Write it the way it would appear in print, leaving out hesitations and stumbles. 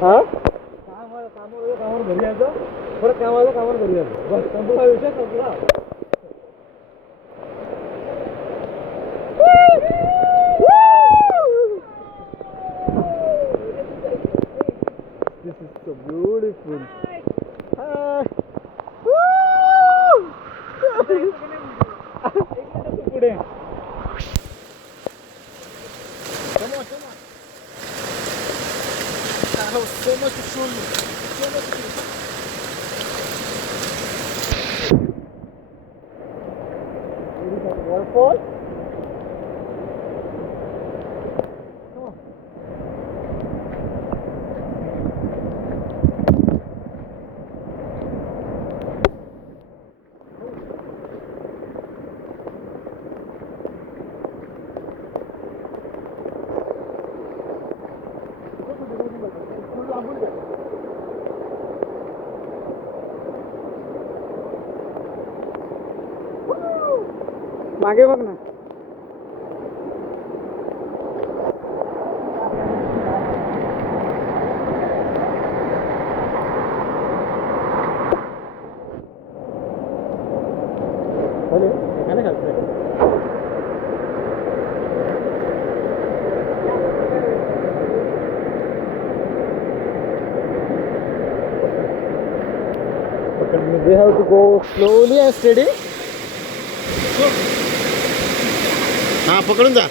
हा कामावर घरी यायचं परत कामावर घरी यायचं बस संपला विषय संपला. This is so beautiful. Hi. पुढे. Come on. I have so much to show you. So much to show you. There is a waterfall. Come on. मागे बघ ना. We have to go slowly and steady. हा पकडून जा.